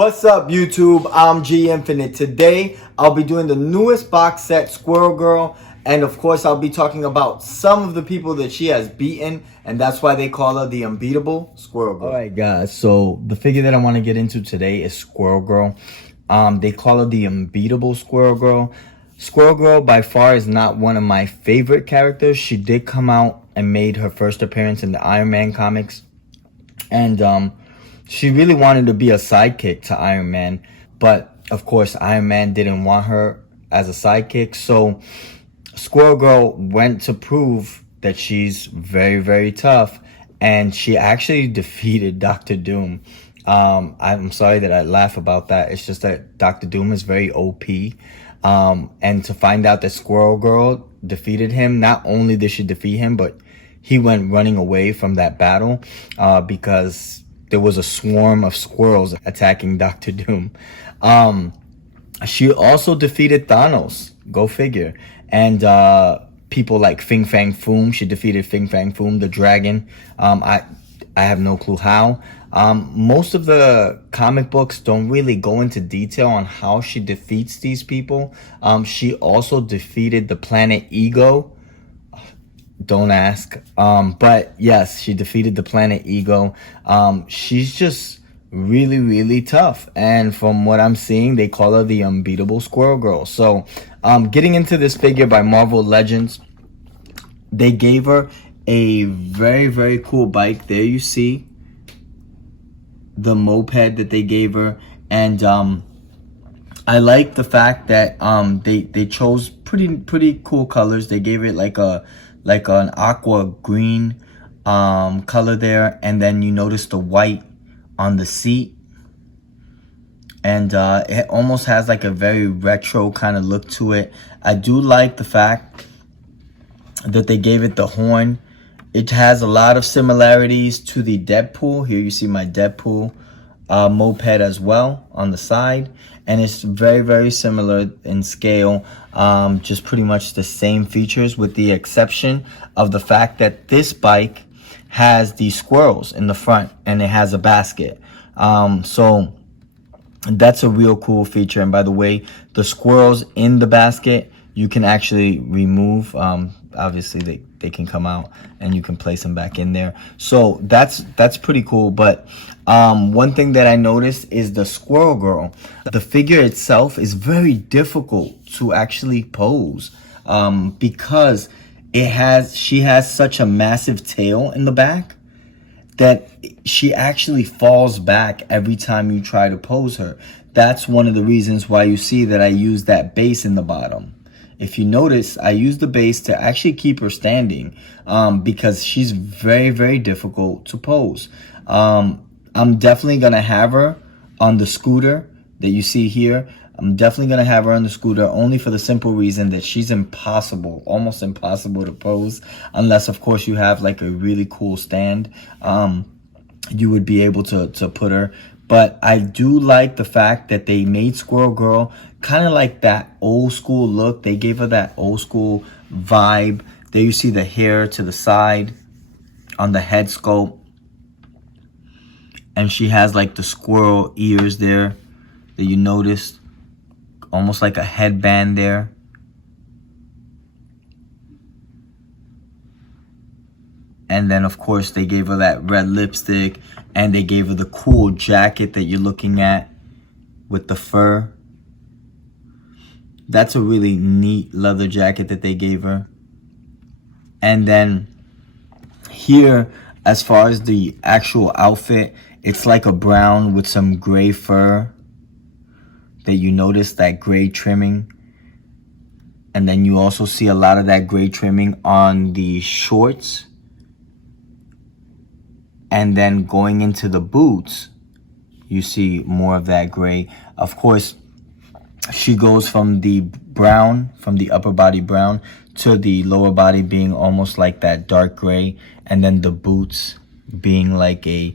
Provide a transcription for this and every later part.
What's up, YouTube? I'm G Infinite. Today, I'll be doing the newest box set, Squirrel Girl, and of course, I'll be talking about some of the people that she has beaten, and that's why they call her the unbeatable Squirrel Girl. Alright guys, so the figure that I want to get into today is Squirrel Girl. They call her the unbeatable Squirrel Girl. Squirrel Girl by far is not one of my favorite characters. She did come out and made her first appearance in the Iron Man comics. And she really wanted to be a sidekick to Iron Man. But of course, Iron Man didn't want her as a sidekick. So Squirrel Girl went to prove that she's very, very tough. And she actually defeated Doctor Doom. I'm sorry that I laugh about that. It's just that Doctor Doom is very OP. And to find out that Squirrel Girl defeated him, not only did she defeat him, but he went running away from that battle because there was a swarm of squirrels attacking Doctor Doom. She also defeated Thanos. Go figure. And people like Fin Fang Foom. She defeated Fin Fang Foom, the dragon. I have no clue how. Most of the comic books don't really go into detail on how she defeats these people. She also defeated the planet Ego. Don't ask. But yes, she defeated the planet Ego. She's just really, really tough. And from what I'm seeing, they call her the unbeatable Squirrel Girl. So, getting into this figure by Marvel Legends, they gave her a very, very cool bike. There you see the moped that they gave her. And I like the fact that they chose pretty cool colors. They gave it like an aqua green color there, and then you notice the white on the seat, and it almost has like a very retro kind of look to it. I do like the fact that they gave it the horn. It has a lot of similarities to the Deadpool. Here you see my Deadpool moped as well on the side, and it's very, very similar in scale. Just pretty much the same features, with the exception of the fact that this bike has the squirrels in the front and it has a basket. So that's a real cool feature. And by the way, the squirrels in the basket you can actually remove. Obviously they can come out and you can place them back in there. So that's pretty cool. But one thing that I noticed is the Squirrel Girl. The figure itself is very difficult to actually pose because she has such a massive tail in the back that she actually falls back every time you try to pose her. That's one of the reasons why you see that I use that base in the bottom. If you notice, I use the base to actually keep her standing because she's very, very difficult to pose. I'm definitely going to have her on the scooter that you see here. I'm definitely going to have her on the scooter only for the simple reason that she's impossible, almost impossible to pose. Unless, of course, you have like a really cool stand. You would be able to put her. But I do like the fact that they made Squirrel Girl kind of like that old school look. They gave her that old school vibe. There you see the hair to the side on the head sculpt. And she has like the squirrel ears there that you noticed. Almost like a headband there. And then, of course, they gave her that red lipstick. And they gave her the cool jacket that you're looking at with the fur. That's a really neat leather jacket that they gave her. And then here, as far as the actual outfit, it's like a brown with some gray fur. That you notice that gray trimming. And then you also see a lot of that gray trimming on the shorts. And then going into the boots, you see more of that gray. Of course, she goes from the brown, from the upper body brown, to the lower body being almost like that dark gray. And then the boots being like a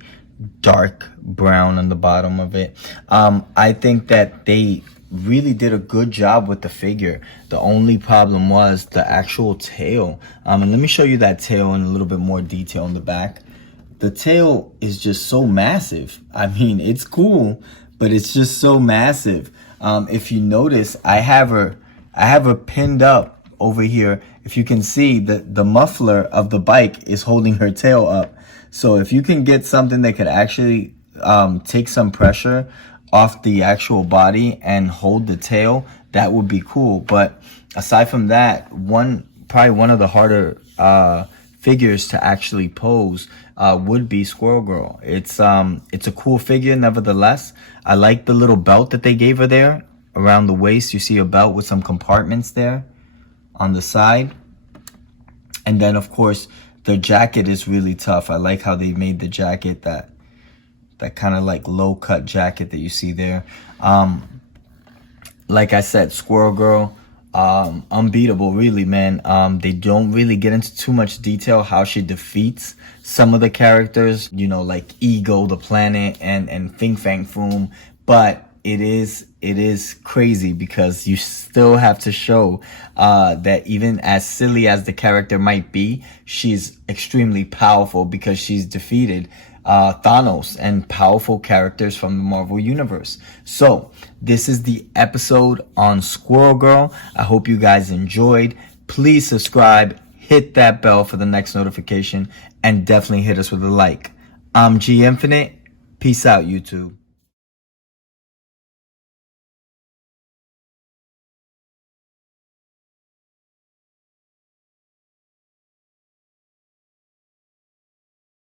dark brown on the bottom of it. I think that they really did a good job with the figure. The only problem was the actual tail. And let me show you that tail in a little bit more detail in the back. The tail is just so massive. I mean, it's cool, but it's just so massive. If you notice, I have her pinned up over here. If you can see, the muffler of the bike is holding her tail up. So if you can get something that could actually take some pressure off the actual body and hold the tail, that would be cool. But aside from that, probably one of the harder figures to actually pose would be Squirrel Girl. It's a cool figure nevertheless. I like the little belt that they gave her there around the waist. You see a belt with some compartments there on the side. And then of course the jacket is really tough. I like how they made the jacket, that kind of like low cut jacket that you see there. Like I said, Squirrel Girl, unbeatable, really, man. They don't really get into too much detail how she defeats some of the characters, you know, like Ego the Planet and Fing Fang Foom, but it is crazy because you still have to show that even as silly as the character might be, she's extremely powerful because she's defeated Thanos and powerful characters from the Marvel Universe. So this is the episode on Squirrel Girl. I hope you guys enjoyed. Please subscribe, hit that bell for the next notification, and definitely hit us with a like. I'm G Infinite. Peace out, YouTube.